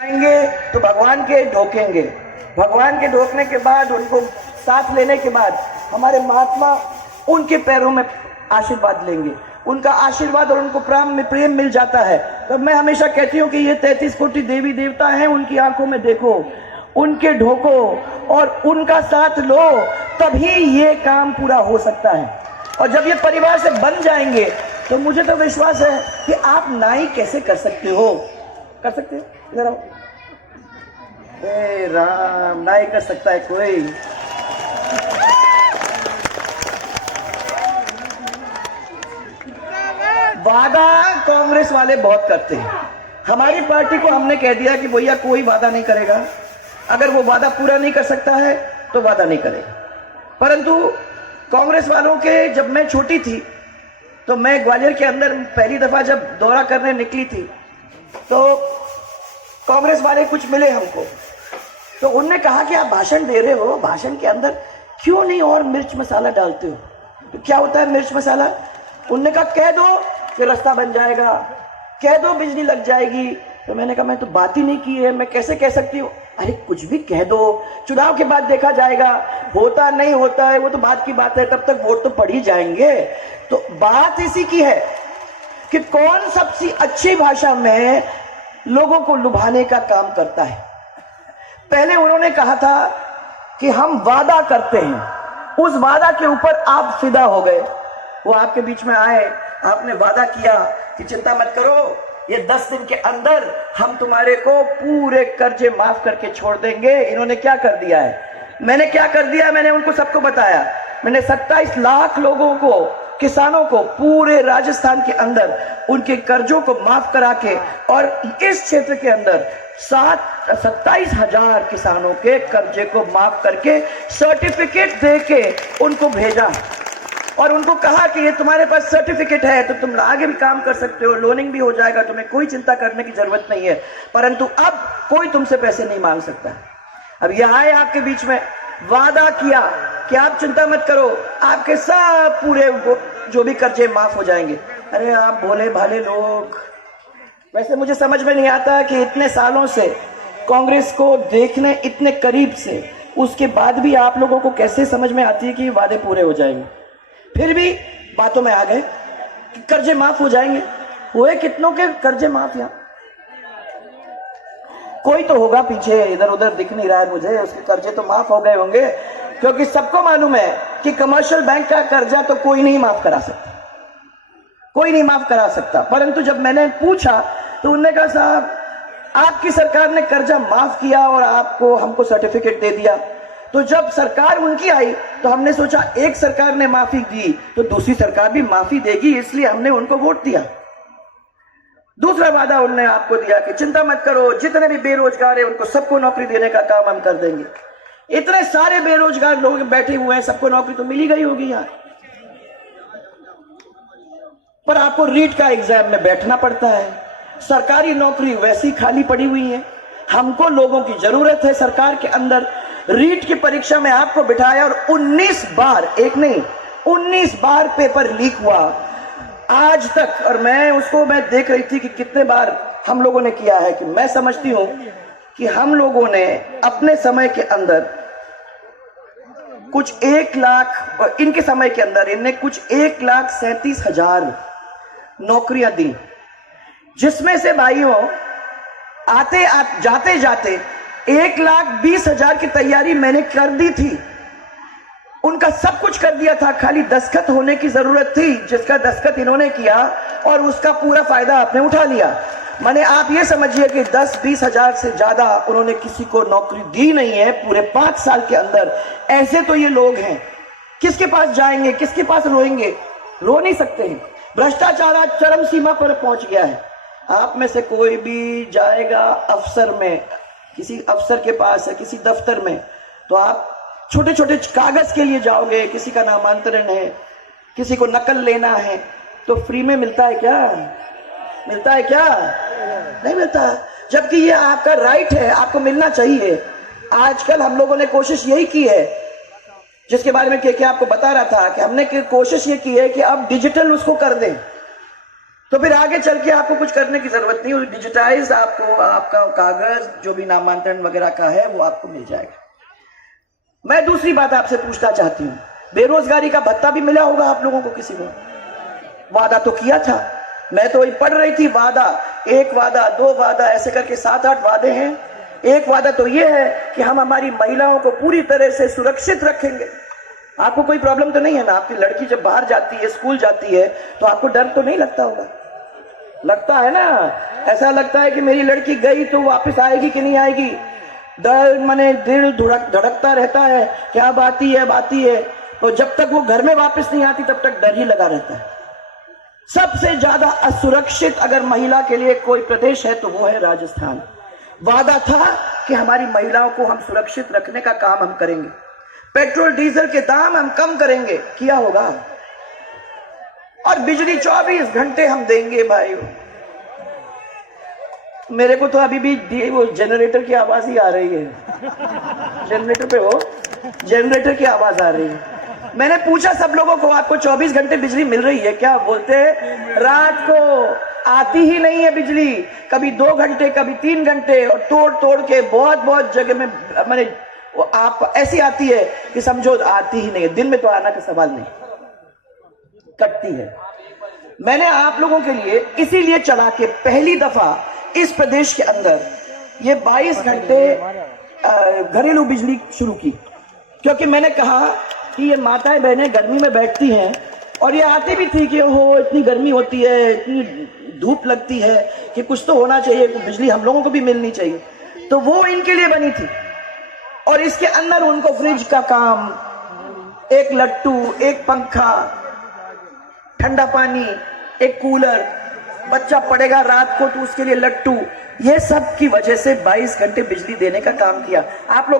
आएंगे तो भगवान के ढोकेंगे, भगवान के ढोकने के बाद उनको साथ लेने के बाद हमारे महात्मा उनके पैरों में आशीर्वाद लेंगे, उनका आशीर्वाद और उनको प्रेम मिल जाता है। तब मैं हमेशा कहती हूँ कि ये 33 कोटि देवी देवता हैं, उनकी आंखों में देखो, उनके ढोको और उनका साथ लो, तभी ये काम पूरा हो सकता है। और जब ये परिवार से बन जाएंगे तो मुझे तो विश्वास है कि आप नाई कैसे कर सकते हो, कर सकते हो, इधर आओ। हे राम, नाई कर सकता है कोई? वादा कांग्रेस वाले बहुत करते हैं। हमारी पार्टी को हमने कह दिया कि भैया कोई वादा नहीं करेगा, अगर वो वादा पूरा नहीं कर सकता है तो वादा नहीं करेगा। परंतु कांग्रेस वालों के, जब मैं छोटी थी तो मैं ग्वालियर के अंदर पहली दफा जब दौरा करने निकली थी तो कांग्रेस वाले कुछ मिले हमको, तो उनने कहा कि आप भाषण दे रहे हो, भाषण के अंदर क्यों नहीं और मिर्च मसाला डालते हो? तो क्या होता है मिर्च मसाला? उनने कहा कह दो कि रास्ता बन जाएगा, कह दो बिजली लग जाएगी। तो मैंने कहा मैं तो बात ही नहीं की है, मैं कैसे कह सकती हूँ? अरे कुछ भी कह दो, चुनाव के बाद देखा जाएगा, होता नहीं होता है वो तो बात की बात है, तब तक वोट तो पड़ ही जाएंगे। तो बात इसी की है कि कौन सबसे अच्छी भाषा में लोगों को लुभाने का काम करता है। पहले उन्होंने कहा था कि हम वादा करते हैं, उस वादा के ऊपर आप फिदा हो गए। वो आपके बीच में आए, आपने वादा किया कि चिंता मत करो, ये 10 दिन के अंदर हम तुम्हारे को पूरे कर्जे माफ करके छोड़ देंगे। इन्होंने क्या कर दिया है? मैंने क्या कर दिया? मैंने उनको सबको बताया। मैंने 27 लाख लोगों को, किसानों को पूरे राजस्थान के अंदर उनके कर्जों को माफ करा के, और इस क्षेत्र के अंदर 27,000 किसानों के कर्जे को माफ करके सर्टिफिकेट दे के उनको भेजा और उनको कहा कि ये तुम्हारे पास सर्टिफिकेट है तो तुम आगे भी काम कर सकते हो, लोनिंग भी हो जाएगा, तुम्हें कोई चिंता करने की जरूरत नहीं है। परंतु अब कोई तुमसे पैसे नहीं मांग सकता। अब ये आए आपके बीच में, वादा किया कि आप चिंता मत करो, आपके सब पूरे जो भी कर्जे माफ हो जाएंगे। अरे आप भोले भाले लोग, वैसे मुझे समझ में नहीं आता कि इतने सालों से कांग्रेस को देखने इतने करीब से, उसके बाद भी आप लोगों को कैसे समझ में आती है कि वादे पूरे हो जाएंगे। फिर भी बातों में आ गए कि कर्जे माफ हो जाएंगे। हुए कितनों के कर्जे माफ? यहाँ कोई तो होगा पीछे, इधर उधर दिख नहीं रहा है मुझे, उसके कर्जे तो माफ हो गए होंगे, क्योंकि सबको मालूम है कि कमर्शियल बैंक का कर्जा तो कोई नहीं माफ करा सकता, कोई नहीं माफ करा सकता। परंतु जब मैंने पूछा तो उन्होंने कहा साहब आपकी सरकार ने कर्जा माफ किया और आपको हमको सर्टिफिकेट दे दिया। तो जब सरकार उनकी आई तो हमने सोचा एक सरकार ने माफी दी तो दूसरी सरकार भी माफी देगी, इसलिए हमने उनको वोट दिया। दूसरा वादा उन्होंने आपको दिया कि चिंता मत करो, जितने भी बेरोजगार है उनको सबको नौकरी देने का काम हम कर देंगे। इतने सारे बेरोजगार लोग बैठे हुए हैं, सबको नौकरी तो मिल ही गई होगी यार, पर आपको रीट का एग्जाम में बैठना पड़ता है। सरकारी नौकरी वैसी खाली पड़ी हुई है, हमको लोगों की जरूरत है सरकार के अंदर। रीट की परीक्षा में आपको बिठाया और 19 बार, एक नहीं 19 बार पेपर लीक हुआ आज तक। और मैं देख रही थी कि कितने बार हम लोगों ने किया है, कि मैं समझती हूं कि हम लोगों ने अपने समय के अंदर कुछ 1 लाख, इनके समय के अंदर इनने कुछ 1,37,000 नौकरियां दी, जिसमें से भाइयों जाते जाते 1,20,000 की तैयारी मैंने कर दी थी। उनका सब कुछ कर दिया था, खाली दस्तखत होने की जरूरत थी, जिसका दस्तखत इन्होंने किया और उसका पूरा फायदा आपने उठा लिया। माने आप ये समझिए कि 10-20,000 से ज्यादा उन्होंने किसी को नौकरी दी नहीं है पूरे 5 साल के अंदर। ऐसे तो ये लोग हैं, किसके पास जाएंगे, किसके पास रोएंगे? रो नहीं सकते हैं। भ्रष्टाचार आज चरम सीमा पर पहुंच गया है। आप में से कोई भी जाएगा अफसर में, किसी अफसर के पास है, किसी दफ्तर में, तो आप छोटे छोटे कागज के लिए जाओगे, किसी का नामांतरण है, किसी को नकल लेना है, तो फ्री में मिलता है क्या? मिलता है क्या? नहीं मिलता। जबकि ये आपका राइट है, आपको मिलना चाहिए। आजकल हम लोगों ने कोशिश यही की है, जिसके बारे में क्या आपको बता रहा था, कि हमने कोशिश ये की है कि अब डिजिटल उसको कर दें। तो फिर आगे चल के आपको कुछ करने की जरूरत नहीं, डिजिटाइज आपको आपका कागज जो भी नामांतरण वगैरह का है वो आपको मिल जाएगा। मैं दूसरी बात आपसे पूछना चाहती हूँ, बेरोजगारी का भत्ता भी मिला होगा आप लोगों को किसी को? वादा तो किया था, मैं तो वही पढ़ रही थी, वादा, एक वादा, दो वादा, ऐसे करके 7-8 वादे हैं। एक वादा तो ये है कि हम हमारी महिलाओं को पूरी तरह से सुरक्षित रखेंगे। आपको कोई प्रॉब्लम तो नहीं है ना? आपकी लड़की जब बाहर जाती है, स्कूल जाती है, तो आपको डर तो नहीं लगता होगा? लगता है ना? ऐसा लगता है कि मेरी लड़की गई तो वापस आएगी कि नहीं आएगी, डर माने दिल धड़कता रहता है कि अब आती है। तो जब तक वो घर में वापस नहीं आती तब तक डर ही लगा रहता है। सबसे ज्यादा असुरक्षित अगर महिला के लिए कोई प्रदेश है तो वो है राजस्थान। वादा था कि हमारी महिलाओं को हम सुरक्षित रखने का काम हम करेंगे, पेट्रोल डीजल के दाम हम कम करेंगे, किया होगा, और बिजली 24 घंटे हम देंगे। भाई मेरे को तो अभी भी वो जनरेटर की आवाज ही आ रही है, जनरेटर पे वो जनरेटर की आवाज आ रही है। मैंने पूछा सब लोगों को, आपको 24 घंटे बिजली मिल रही है क्या? बोलते रात को आती ही नहीं है बिजली, कभी 2 घंटे, कभी 3 घंटे, और तोड़ के बहुत जगह में मैंने आप ऐसी आती है कि समझो आती ही नहीं है। दिन में तो आना का सवाल नहीं, कटती है। मैंने आप लोगों के लिए इसीलिए चला के पहली दफा इस प्रदेश के अंदर ये 22 घंटे घरेलू बिजली शुरू की, क्योंकि मैंने कहा कि ये माताएं बहनें गर्मी में बैठती हैं और ये आती भी थी कि हो इतनी गर्मी होती है, इतनी धूप लगती है कि कुछ तो होना चाहिए, बिजली हम लोगों को भी मिलनी चाहिए। तो वो इनके लिए बनी थी, और इसके अंदर उनको फ्रिज का काम, एक लट्टू, एक पंखा, ठंडा पानी, एक कूलर, बच्चा पड़ेगा रात को तो उसके लिए लट्टू, ये सब की वजह से 22 घंटे बिजली देने का काम किया। आप लोग